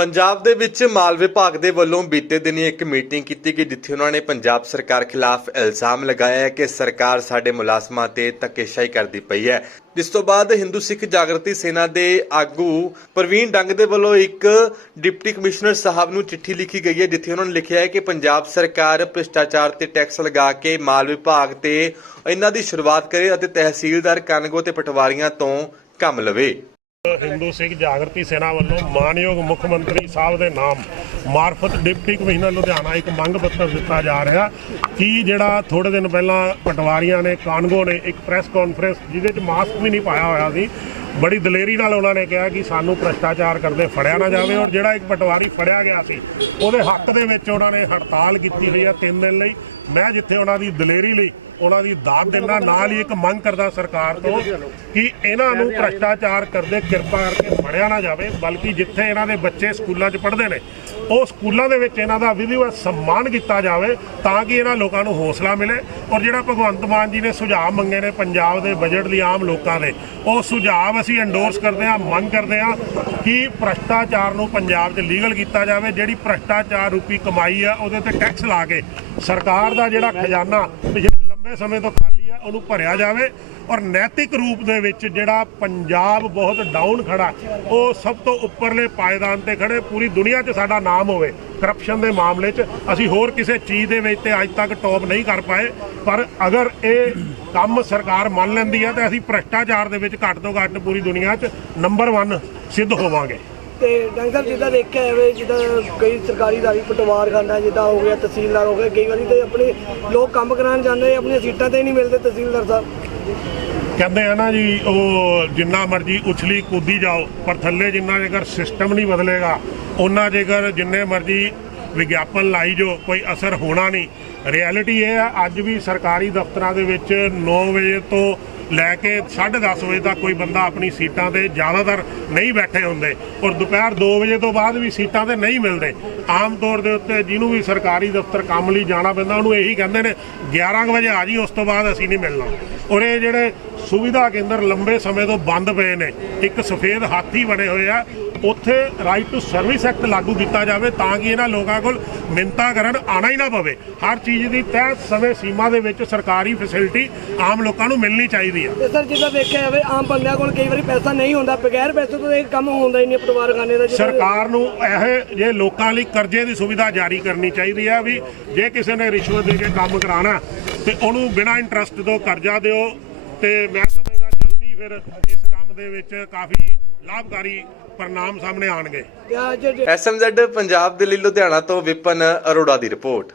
ਪੰਜਾਬ ਦੇ ਵਿੱਚ ਮਾਲ ਵਿਭਾਗ ਦੇ ਵੱਲੋਂ ਬੀਤੇ ਦਿਨੀ ਇੱਕ ਮੀਟਿੰਗ ਕੀਤੀ ਗਈ, ਜਿੱਥੇ ਉਹਨਾਂ ਨੇ ਪੰਜਾਬ ਸਰਕਾਰ ਖਿਲਾਫ ਇਲਜ਼ਾਮ ਲਗਾਇਆ ਕਿ ਸਰਕਾਰ ਸਾਡੇ ਮੁਲਾਜ਼ਮਾਂ ਤੇ ਧੱਕੇਸ਼ਾਹੀ ਕਰਦੀ ਪਈ ਹੈ। ਜਿਸ ਤੋਂ ਬਾਅਦ ਹਿੰਦੂ ਸਿੱਖ ਜਾਗਰਤੀ ਸੈਨਾ ਦੇ ਆਗੂ ਪ੍ਰਵੀਨ ਡੰਗ ਦੇ ਵੱਲੋਂ ਇੱਕ ਡਿਪਟੀ ਕਮਿਸ਼ਨਰ ਸਾਹਿਬ ਨੂੰ ਚਿੱਠੀ ਲਿਖੀ ਗਈ ਹੈ, ਜਿੱਥੇ ਉਹਨਾਂ ਨੇ ਲਿਖਿਆ ਹੈ ਕਿ ਪੰਜਾਬ ਸਰਕਾਰ ਭ੍ਰਿਸ਼ਟਾਚਾਰ ਤੇ ਟੈਕਸ ਲਗਾ ਕੇ ਮਾਲ ਵਿਭਾਗ ਤੇ ਇਹਨਾਂ ਦੀ ਸ਼ੁਰੂਆਤ ਕਰੇ ਅਤੇ ਤਹਿਸੀਲਦਾਰ ਕਾਨਗੋ ਤੇ ਪਟਵਾਰੀਆਂ ਤੋਂ ਕੰਮ ਲਵੇ। ਹਿੰਦੂ ਸਿੱਖ ਜਾਗਰਤੀ ਸੈਨਾ ਵੱਲੋਂ ਮਾਨਯੋਗ ਮੁੱਖ ਮੰਤਰੀ ਸਾਹਿਬ ਦੇ ਨਾਮ ਮਾਰਫਤ ਡਿਪਟੀ ਕਮਿਸ਼ਨਰ ਲੁਧਿਆਣਾ ਇੱਕ ਮੰਗ ਪੱਤਰ ਦਿੱਤਾ ਜਾ ਰਿਹਾ ਕਿ ਜਿਹੜਾ ਥੋੜੇ ਦਿਨ ਪਹਿਲਾਂ ਪਟਵਾਰੀਆਂ ਨੇ, ਕਾਨਗੋ ਨੇ ਇੱਕ ਪ੍ਰੈਸ ਕਾਨਫਰੰਸ ਜਿਹਦੇ 'ਚ ਮਾਸਕ ਵੀ ਨਹੀਂ ਪਾਇਆ ਹੋਇਆ ਸੀ, ਬੜੀ ਦਲੇਰੀ ਨਾਲ ਉਹਨਾਂ ਨੇ ਕਿਹਾ ਕਿ ਸਾਨੂੰ ਭ੍ਰਸ਼ਟਾਚਾਰ ਕਰਦੇ ਫੜਿਆ ਨਾ ਜਾਵੇ ਔਰ ਜਿਹੜਾ ਇੱਕ ਪਟਵਾਰੀ ਫੜਿਆ ਗਿਆ ਸੀ, ਉਹਦੇ ਹੱਕ ਦੇ ਵਿੱਚ ਉਹਨਾਂ ਨੇ ਹੜਤਾਲ ਕੀਤੀ ਹੋਈ ਹੈ 3 ਦਿਨ ਲਈ। ਮੈਂ ਜਿੱਥੇ ਉਹਨਾਂ ਦੀ ਦਲੇਰੀ ਲਈ ਉਹਨਾਂ ਦੀ ਦਾਦ ਦੇਣਾ ਨਾਲ ਹੀ ਇੱਕ ਮੰਗ ਕਰਦਾ ਸਰਕਾਰ ਤੋਂ ਕਿ ਇਹਨਾਂ ਨੂੰ ਭ੍ਰਸ਼ਟਾਚਾਰ ਕਰਦੇ ਕਿਰਪਾ ਕਰਕੇ ਫੜਿਆ ਨਾ ਜਾਵੇ, ਬਲਕਿ ਜਿੱਥੇ ਇਹਨਾਂ ਦੇ ਬੱਚੇ ਸਕੂਲਾਂ 'ਚ ਪੜ੍ਹਦੇ ਨੇ, ਉਹ ਸਕੂਲਾਂ ਦੇ ਵਿੱਚ ਇਹਨਾਂ ਦਾ ਵਿਧੀਵਤ ਸਨਮਾਨ ਕੀਤਾ ਜਾਵੇ ਤਾਂ ਕਿ ਇਹਨਾਂ ਲੋਕਾਂ ਨੂੰ ਹੌਸਲਾ ਮਿਲੇ ਔਰ ਜਿਹੜਾ ਭਗਵੰਤ ਮਾਨ ਜੀ ਨੇ ਸੁਝਾਅ ਮੰਗੇ ਨੇ ਪੰਜਾਬ ਦੇ ਬਜਟ ਲਈ ਆਮ ਲੋਕਾਂ ਦੇ, ਉਹ ਸੁਝਾਅ ਅਸੀਂ ਐਂਡੋਰਸ ਕਰਦੇ ਹਾਂ, ਮੰਗ ਕਰਦੇ ਹਾਂ ਕਿ ਭ੍ਰਸ਼ਟਾਚਾਰ ਨੂੰ ਪੰਜਾਬ 'ਚ ਲੀਗਲ ਕੀਤਾ ਜਾਵੇ, ਜਿਹੜੀ ਭ੍ਰਸ਼ਟਾਚਾਰ ਰੂਪੀ ਕਮਾਈ ਆ, ਉਹਦੇ ਤੇ ਟੈਕਸ ਲਾ ਕੇ ਸਰਕਾਰ ਦਾ ਜਿਹੜਾ ਖਜ਼ਾਨਾ ਪਿਛਲੇ ਲੰਬੇ ਸਮੇਂ ਤੋਂ ਖਾਲੀ ਆ, ਉਹਨੂੰ ਭਰਿਆ ਜਾਵੇ ਔਰ ਨੈਤਿਕ ਰੂਪ ਦੇ ਵਿੱਚ ਜਿਹੜਾ ਪੰਜਾਬ ਬਹੁਤ ਡਾਊਨ ਖੜਾ, ਉਹ ਸਭ ਤੋਂ ਉੱਪਰਲੇ ਪਾਇਦਾਨ ਤੇ ਖੜੇ, ਪੂਰੀ ਦੁਨੀਆ 'ਚ ਸਾਡਾ ਨਾਮ ਹੋਵੇ। ਕਰਪਸ਼ਨ ਦੇ ਮਾਮਲੇ 'ਚ ਅਸੀਂ ਹੋਰ ਕਿਸੇ ਚੀਜ਼ ਦੇ ਵਿੱਚ ਤੇ ਅੱਜ ਤੱਕ ਟੌਪ ਨਹੀਂ ਕਰ ਪਾਏ, ਪਰ ਅਗਰ ਇਹ ਕੰਮ ਸਰਕਾਰ ਮੰਨ ਲੈਂਦੀ ਹੈ ਤਾਂ ਅਸੀਂ ਭ੍ਰਿਸ਼ਟਾਚਾਰ ਦੇ ਵਿੱਚ ਘੱਟ ਤੋਂ ਘੱਟ ਪੂਰੀ ਦੁਨੀਆ 'ਚ ਨੰਬਰ 1 ਸਿੱਧ ਹੋਵਾਂਗੇ। ਤੇ ਡੰਗ ਸਾਹਿਬ, ਜਿੱਦਾਂ ਦੇਖਿਆ ਜਾਵੇ, ਜਿੱਦਾਂ ਕਈ ਸਰਕਾਰੀ ਦਾਰੀ, ਪਟਵਾਰਖਾਨਾ ਜਿੱਦਾਂ ਹੋ ਗਿਆ, ਤਹਿਸੀਲਦਾਰ ਹੋ ਗਿਆ, ਕਈ ਵਾਰੀ ਤੇ ਆਪਣੇ ਲੋਕ ਕੰਮ ਕਰਾਉਣ ਜਾਂਦੇ ਆਪਣੀਆਂ ਸੀਟਾਂ ਤੇ ਹੀ ਨਹੀਂ ਮਿਲਦੇ ਤਹਿਸੀਲਦਾਰ ਸਾਹਿਬ। ਕਹਿੰਦੇ ਆ ਨਾ ਜੀ, ਉਹ ਜਿੰਨਾ ਮਰਜ਼ੀ ਉਛਲੀ ਕੂਦੀ ਜਾਓ, ਪਰ ਥੱਲੇ ਜਿੰਨਾ ਜੇਕਰ ਸਿਸਟਮ ਨਹੀਂ ਬਦਲੇਗਾ, ਉਹਨਾਂ ਜੇਕਰ ਜਿੰਨੇ ਮਰਜ਼ੀ ਵਿਗਿਆਪਨ ਲਾਈ ਜੋ ਕੋਈ ਅਸਰ ਹੋਣਾ ਨਹੀਂ। ਰਿਐਲਿਟੀ ਇਹ ਆ, ਅੱਜ ਵੀ ਸਰਕਾਰੀ ਦਫ਼ਤਰਾਂ ਦੇ ਵਿੱਚ 9 ਵਜੇ ਤੋਂ ਲੈ ਕੇ 10:30 ਵਜੇ ਤੱਕ ਕੋਈ ਬੰਦਾ ਆਪਣੀ ਸੀਟਾਂ ਤੇ ਜ਼ਿਆਦਾਤਰ ਨਹੀਂ ਬੈਠੇ ਹੁੰਦੇ। ਔਰ ਦੁਪਹਿਰ 2 ਵਜੇ ਤੋਂ ਬਾਅਦ ਵੀ ਸੀਟਾਂ ਤੇ ਨਹੀਂ ਮਿਲਦੇ। ਆਮ ਤੌਰ ਦੇ ਉੱਤੇ ਜਿਹਨੂੰ ਵੀ ਸਰਕਾਰੀ ਦਫ਼ਤਰ ਕੰਮ ਲਈ ਜਾਣਾ ਪੈਂਦਾ, ਉਹਨੂੰ ਇਹੀ ਕਹਿੰਦੇ ਨੇ 11 ਕੁ ਵਜੇ ਆ ਜੀ, ਉਸ ਤੋਂ ਬਾਅਦ ਅਸੀਂ ਨਹੀਂ ਮਿਲਣਾ। ਔਰ ਇਹ ਜਿਹੜੇ ਸੁਵਿਧਾ ਕੇਂਦਰ ਲੰਬੇ ਸਮੇਂ ਤੋਂ ਬੰਦ ਪਏ ਨੇ, ਇੱਕ ਸਫੇਦ ਹਾਥੀ ਬਣੇ ਹੋਏ ਆ, ਉੱਥੇ ਰਾਈਟ ਟੂ ਸਰਵਿਸ ਐਕਟ ਲਾਗੂ ਕੀਤਾ ਜਾਵੇ ਤਾਂ ਕਿ ਇਹਨਾਂ ਲੋਕਾਂ ਕੋਲ ਮਿੰਤਾ ਕਰਨ ਆਣਾ ਹੀ ਨਾ ਪਵੇ। ਹਰ ਚੀਜ਼ ਦੀ ਤੈਅ ਸਮੇਂ ਸੀਮਾ ਦੇ ਵਿੱਚ ਸਰਕਾਰੀ ਫੈਸਿਲਿਟੀ ਆਮ ਲੋਕਾਂ ਨੂੰ ਮਿਲਣੀ ਚਾਹੀਦੀ ਆ। ਤੇ ਸਰ ਜਿੱਦਾਂ ਦੇਖਿਆ ਜਾਵੇ ਆਮ ਬੰਦਿਆਂ ਕੋਲ ਕਈ ਵਾਰੀ ਪੈਸਾ ਨਹੀਂ ਹੁੰਦਾ ਬਗੈਰ ਪੈਸੇ ਤੋਂ ਇਹ ਕੰਮ ਹੁੰਦਾ ਹੀ ਨਹੀਂ ਪਟਵਾਰਖਾਨੇ ਦਾ। ਸਰਕਾਰ ਨੂੰ ਇਹ ਜੇ ਲੋਕਾਂ ਲਈ ਕਰਜ਼ੇ ਦੀ ਸੁਵਿਧਾ ਜਾਰੀ ਕਰਨੀ ਚਾਹੀਦੀ ਹੈ ਵੀ ਜੇ ਕਿਸੇ ਨੇ ਰਿਸ਼ਵਤ ਦੇ ਕੇ ਕੰਮ ਕਰਾਣਾ ਤੇ ਉਹਨੂੰ ਬਿਨਾਂ ਇੰਟਰਸਟ ਤੋਂ ਕਰਜ਼ਾ ਦਿਓ ਤੇ ਮੈਂ ਸਮਝਦਾ ਜਲਦੀ ਫਿਰ ਇਸ ਕੰਮ ਦੇ ਵਿੱਚ ਕਾਫੀ ਲਾਭਕਾਰੀ ਪਰਿਣਾਮ ਸਾਹਮਣੇ ਆਣਗੇ ਐਸਐਮਜ਼ੈਡ ਪੰਜਾਬ ਦੇ ਲਈ ਲੁਧਿਆਣਾ ਤੋਂ ਵਿਪਨ ਅਰੋੜਾ ਦੀ ਰਿਪੋਰਟ।